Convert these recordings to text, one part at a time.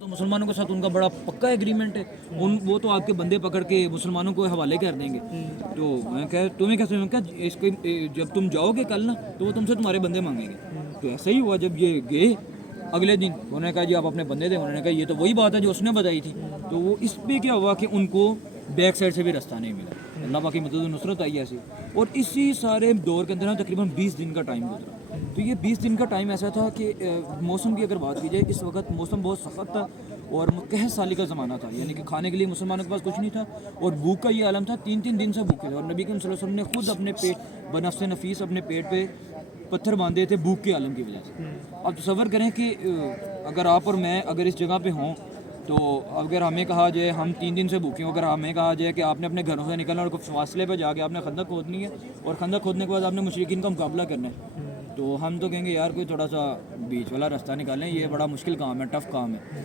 تو مسلمانوں کے ساتھ ان کا بڑا پکا ایگریمنٹ ہے، وہ تو آپ کے بندے پکڑ کے مسلمانوں کو حوالے کر دیں گے۔ تو میں کہا تمہیں کیسے، میں کہا اس کے جب تم جاؤ گے کل نا تو وہ تم سے تمہارے بندے مانگیں گے۔ تو ایسا ہی ہوا، جب یہ گئے اگلے دن انہوں نے کہا جی آپ اپنے بندے دیں، انہوں نے کہا یہ تو وہی بات ہے جو اس نے بتائی تھی۔ تو وہ اس پہ کیا ہوا کہ ان کو بیک سائڈ سے بھی رستہ نہیں ملا، اللہ پاک کی مدد و نصرت آئی ایسی، اور اسی سارے دور کے اندر تقریباً 20 دن کا ٹائم گزرا۔ تو یہ 20 دن کا ٹائم ایسا تھا کہ موسم کی اگر بات کی جائے اس وقت موسم بہت سخت تھا اور قحط سالی کا زمانہ تھا، یعنی کہ کھانے کے لیے مسلمانوں کے پاس کچھ نہیں تھا اور بھوک کا یہ عالم تھا، 3 دن سے بھوکے تھے، اور نبی کریم صلی اللہ علیہ وسلم نے خود اپنے پیٹ بنفس نفیس اپنے پیٹ پہ پتھر باندھے تھے بھوک کے عالم کی وجہ سے۔ اب تصور کریں کہ اگر آپ اور میں اگر اس جگہ پہ ہوں تو اگر ہمیں کہا جائے ہم 3 دن سے بھوکے ہوں، اگر ہمیں کہا جائے کہ آپ نے اپنے گھروں سے نکلنا اور کچھ فاصلے پہ جا کے آپ نے خندق کھودنی ہے اور خندق کھودنے کے بعد آپ نے مشرکین کا مقابلہ کرنا ہے، تو ہم تو کہیں گے یار کوئی تھوڑا سا بیچ والا راستہ نکالیں، یہ بڑا مشکل کام ہے، ٹف کام ہے۔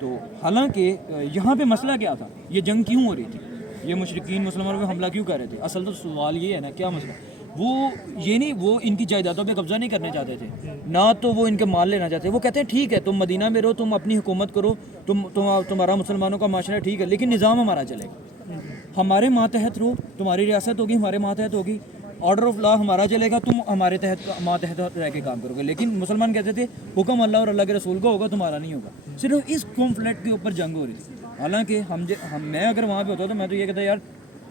تو حالانکہ یہاں پہ مسئلہ کیا تھا، یہ جنگ کیوں ہو رہی تھی، یہ مشرکین مسلمانوں پہ حملہ کیوں کر رہے تھے؟ اصل تو سوال یہ ہے نا، کیا مسئلہ وہ یہ نہیں، وہ ان کی جائیدادوں پہ قبضہ نہیں کرنا چاہتے تھے، نہ تو وہ ان کے مال لینا چاہتے، وہ کہتے ہیں ٹھیک ہے تم مدینہ میں رہو، تم اپنی حکومت کرو، تمہارا مسلمانوں کا معاشرہ ٹھیک ہے، لیکن نظام ہمارا چلے گا، ہمارے ماتحت رہو، تمہاری ریاست ہوگی ہمارے ماتحت ہوگی، آرڈر آف لا ہمارا چلے گا، تم ہمارے ماتحت رہ کے کام کرو گے۔ لیکن مسلمان کہتے تھے حکم اللہ اور اللہ کے رسول کا ہوگا، تمہارا نہیں ہوگا۔ صرف اس کانفلکٹ کے اوپر جنگ ہو رہی تھی۔ حالانکہ میں اگر وہاں پہ ہوتا تو میں تو یہ کہتا یار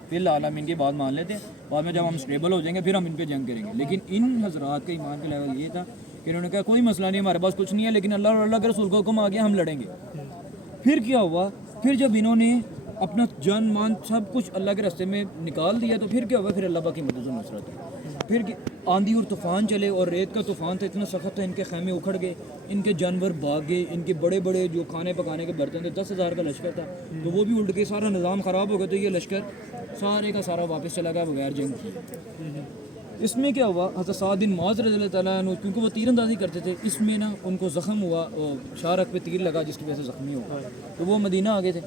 فی الحال ہم ان کی بات مان لیتے ہیں، بعد میں جب ہم اسٹیبل ہو جائیں گے پھر ہم ان پہ جنگ کریں گے۔ لیکن ان حضرات کا ایمان کا لیول یہ تھا کہ انہوں نے کہا کوئی مسئلہ نہیں، ہمارے پاس کچھ نہیں ہے، لیکن اللہ اور اللہ کے رسول کا حکم آ گیا، ہم لڑیں گے۔ پھر کیا ہوا، پھر جب انہوں نے اپنا جان مان سب کچھ اللہ کے راستے میں نکال دیا تو پھر کیا ہوا، پھر اللہ پاک کی مدد و نصرت ہے۔ پھر آندھی اور طوفان چلے، اور ریت کا طوفان تھا، اتنا سخت تھا، ان کے خیمے اکھڑ گئے، ان کے جانور بھاگ گئے، ان کے بڑے بڑے جو کھانے پکانے کے برتن تھے، 10,000 کا لشکر تھا تو وہ بھی الٹ کے سارا نظام خراب ہو گیا، تو یہ لشکر سارے کا سارا واپس چلا گیا بغیر جنگ کیے۔ اس میں کیا ہوا، حضرت سعد بن معاذ رضی اللہ تعالیٰ عنہ کیونکہ وہ تیر اندازی کرتے تھے، اس میں نا ان کو زخم ہوا، شارک پہ تیر لگا جس کی وجہ سے زخمی ہوا، تو وہ مدینہ آ گئے تھے۔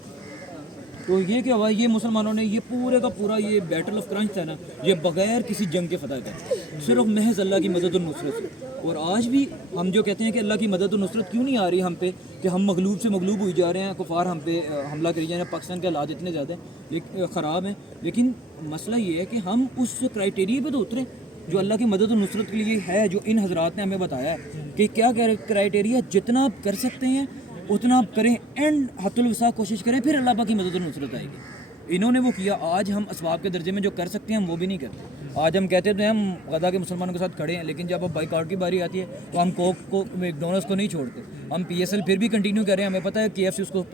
تو یہ کیا ہوا، یہ مسلمانوں نے یہ پورے کا پورا یہ بیٹل آف کرنچ تھا نا، یہ بغیر کسی جنگ کے فتح کر، صرف محض اللہ کی مدد و نصرت سے۔ اور آج بھی ہم جو کہتے ہیں کہ اللہ کی مدد و نصرت کیوں نہیں آ رہی ہم پہ، کہ ہم مغلوب سے مغلوب ہوئی جا رہے ہیں، کفار ہم پہ حملہ کری جا رہے ہیں، پاکستان کے حالات اتنے زیادہ خراب ہیں، لیکن مسئلہ یہ ہے کہ ہم اس کرائٹیریے پہ تو اتریں جو اللہ کی مدد و نصرت کے لیے ہے، جو ان حضرات نے ہمیں بتایا ہے کہ کیا کرائٹیریا، جتنا آپ کر سکتے ہیں اتنا آپ کریں، اینڈ حت الوسع کوشش کریں، پھر اللہ پاک کی مدد و نصرت آئے گی۔ انہوں نے وہ کیا، آج ہم اسباب کے درجے میں جو کر سکتے ہیں ہم وہ بھی نہیں کرتے۔ آج ہم کہتے تو ہیں ہم غزہ کے مسلمانوں کے ساتھ کھڑے ہیں، لیکن جب اب بائیکاٹ کی باری آتی ہے تو ہم کوک کو میکڈونلڈس کو نہیں چھوڑتے، ہم پی ایس ایل پھر بھی کنٹینیو کر رہے ہیں، ہمیں پتہ ہے کے ایف سی اس کو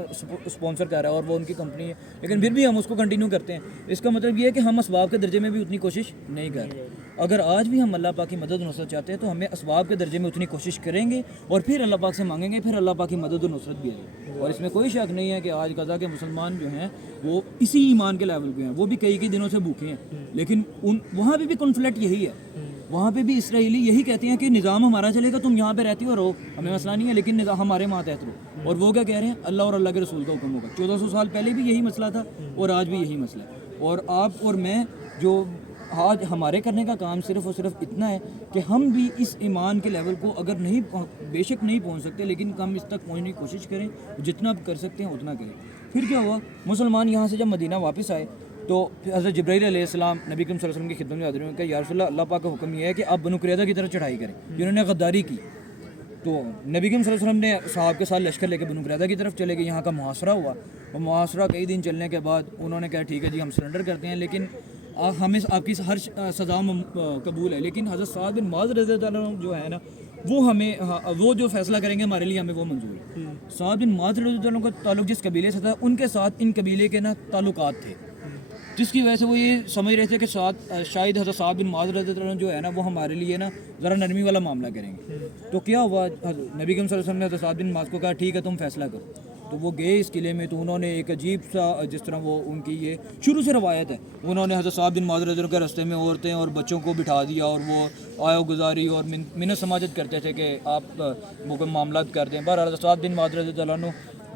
اسپانسر کر رہا ہے اور وہ ان کی کمپنی ہے، لیکن پھر بھی ہم اس کو کنٹینیو کرتے ہیں۔ اس کا مطلب یہ ہے کہ ہم اسباب کے درجے میں بھی اتنی کوشش نہیں کر رہے۔ اگر آج بھی ہم اللہ پاک کی مدد و نصرت چاہتے ہیں تو ہمیں اسباب کے درجے میں اتنی کوشش کریں گے اور پھر اللہ پاک سے مانگیں گے، پھر اللہ پاک کی مدد و نصرت بھی آئے گی۔ اور اس میں کوئی شک نہیں ہے کہ آج غزہ کے مسلمان جو ہیں وہ اسی ایمان کے لیول پہ ہیں، وہ بھی کئی دنوں سے بھوکے ہیں، لیکن وہاں پہ بھی کنفلکٹ یہی ہے، وہاں پہ بھی اسرائیلی یہی کہتے ہیں کہ نظام ہمارا چلے گا، تم یہاں پہ رہتی ہو رہو، ہمیں مسئلہ نہیں ہے، لیکن نظام ہمارے ماتحت رہو۔ اور وہ کیا کہہ رہے ہیں، اللہ اور اللہ کے رسول کا حکم ہوگا۔ 1400 سال پہلے بھی یہی مسئلہ تھا اور آج بھی یہی مسئلہ ہے۔ اور آپ اور میں جو آج ہمارے کرنے کا کام صرف اور صرف اتنا ہے کہ ہم بھی اس ایمان کے لیول کو اگر نہیں، بے شک نہیں پہنچ سکتے، لیکن ہم اس تک پہنچنے کی کوشش کریں، جتنا کر سکتے ہیں اتنا کریں۔ پھر کیا ہوا، مسلمان یہاں سے جب مدینہ واپس آئے تو حضرت جبرائیل علیہ السلام نبی کریم صلی اللہ علیہ وسلم کی خدمت میں حاضر ہوئے کہ یا رسول اللہ، اللہ پاک کا حکم یہ ہے کہ آپ بنو قریظہ کی طرف چڑھائی کریں جنہوں نے غداری کی۔ تو نبی کریم صلی اللہ علیہ وسلم نے صحابہ کے ساتھ لشکر لے کے بنو قریظہ کی طرف چلے گئے، یہاں کا محاصرہ ہوا، اور محاصرہ کئی دن چلنے کے بعد انہوں نے کہا ٹھیک ہے جی ہم سرنڈر کرتے ہیں، لیکن ہمیں آپ کی ہر سزا قبول ہے، لیکن حضرت سعد بن معاذ رضی اللہ عنہ جو ہے نا وہ جو فیصلہ کریں گے ہمارے لیے ہمیں وہ منظور ہے۔ سعد بن معاذ رضی اللہ عنہ کا تعلق جس قبیلے سے تھا، ان کے ساتھ ان قبیلے کے نا تعلقات تھے، جس کی وجہ سے وہ یہ سمجھ رہے تھے کہ شاید حضرت سعد بن معاذ رضی اللہ عنہ جو ہے نا وہ ہمارے لیے نا ذرا نرمی والا معاملہ کریں گے۔ تو کیا ہوا، نبی کریم صلی اللہ علیہ وسلم نے حضرت سعد بن معاذ کو کہا ٹھیک ہے تم فیصلہ کرو۔ تو وہ گئے اس قلعے میں، تو انہوں نے ایک عجیب سا، جس طرح وہ ان کی یہ شروع سے روایت ہے، انہوں نے حضرت صاحب بن معاذ رضی اللہ عنہ کے راستے میں عورتیں اور بچوں کو بٹھا دیا اور وہ آیا گزاری اور منت سماجت کرتے تھے کہ آپ وہ کوئی معاملات کر دیں۔ بہرحال حضرت صاحب بن معاذ رضی اللہ عنہ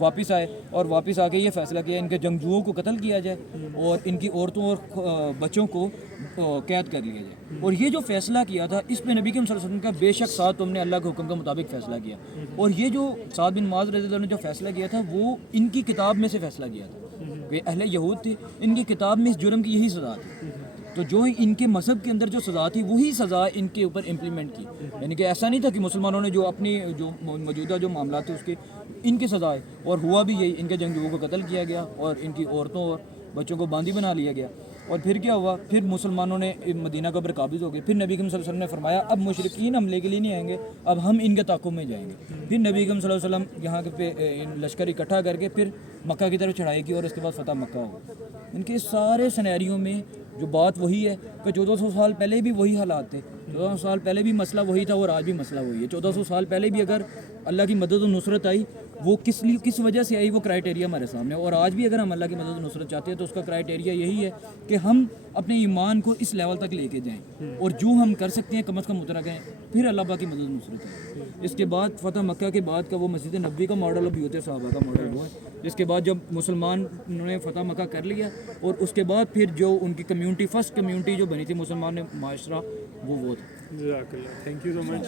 واپس آئے اور واپس آ کے یہ فیصلہ کیا ان کے جنگجوؤں کو قتل کیا جائے اور ان کی عورتوں اور بچوں کو قید کر لیا جائے. اور یہ جو فیصلہ کیا تھا اس پہ نبی کریم صلی اللہ علیہ وسلم کا بے شک سعد تم نے اللہ کے حکم کے مطابق فیصلہ کیا. اور یہ جو سعد بن معاذ رضی اللہ عنہ نے جو فیصلہ کیا تھا وہ ان کی کتاب میں سے فیصلہ کیا تھا کہ اہل یہود تھے, ان کی کتاب میں اس جرم کی یہی سزا تھی. تو جو ان کے مذہب کے اندر جو سزا تھی وہی سزا ان کے اوپر امپلیمنٹ کی. یعنی کہ ایسا نہیں تھا کہ مسلمانوں نے جو اپنی جو موجودہ جو معاملات تھے اس کے ان کی سزا ہے, اور ہوا بھی یہی, ان کے جنگجوؤں کو قتل کیا گیا اور ان کی عورتوں اور بچوں کو باندی بنا لیا گیا. اور پھر کیا ہوا, پھر مسلمانوں نے مدینہ کے اوپر قابض ہو گئے. پھر نبی کریم صلی اللہ علیہ وسلم نے فرمایا اب مشرکین حملے کے لیے نہیں آئیں گے, اب ہم ان کے تعاقب میں جائیں گے. پھر نبی کریم صلی اللہ علیہ وسلم یہاں پہ لشکر اکٹھا کر کے پھر مکہ کی طرف چڑھائی کی اور اس کے بعد فتح مکہ ہو. ان کے سارے سینیریوں میں جو بات وہی ہے کہ 1400 سال پہلے بھی وہی حالات تھے, 1400 سال پہلے بھی مسئلہ وہی تھا اور آج بھی مسئلہ وہی ہے. 1400 سال پہلے بھی اگر اللہ کی مدد و نصرت آئی وہ کس وجہ سے آئی, وہ کرائٹیریا ہمارے سامنے. اور آج بھی اگر ہم اللہ کی مدد و نصرت چاہتے ہیں تو اس کا کرائٹیریا یہی ہے کہ ہم اپنے ایمان کو اس لیول تک لے کے جائیں اور جو ہم کر سکتے ہیں کم از کم اتنا کریں, پھر اللہ پاک کی مدد و نصرت ہے. اس کے بعد فتح مکہ کے بعد کا وہ مسجد نبوی کا ماڈل اور بیوت صحابہ کا ماڈل ہوا ہے. اس کے بعد جب مسلمان نے فتح مکہ کر لیا اور اس کے بعد پھر جو ان کی کمیونٹی فرسٹ کمیونٹی جو بنی تھی مسلمان معاشرہ وہ تھا. جزاک اللہ, تھینک یو سو مچ.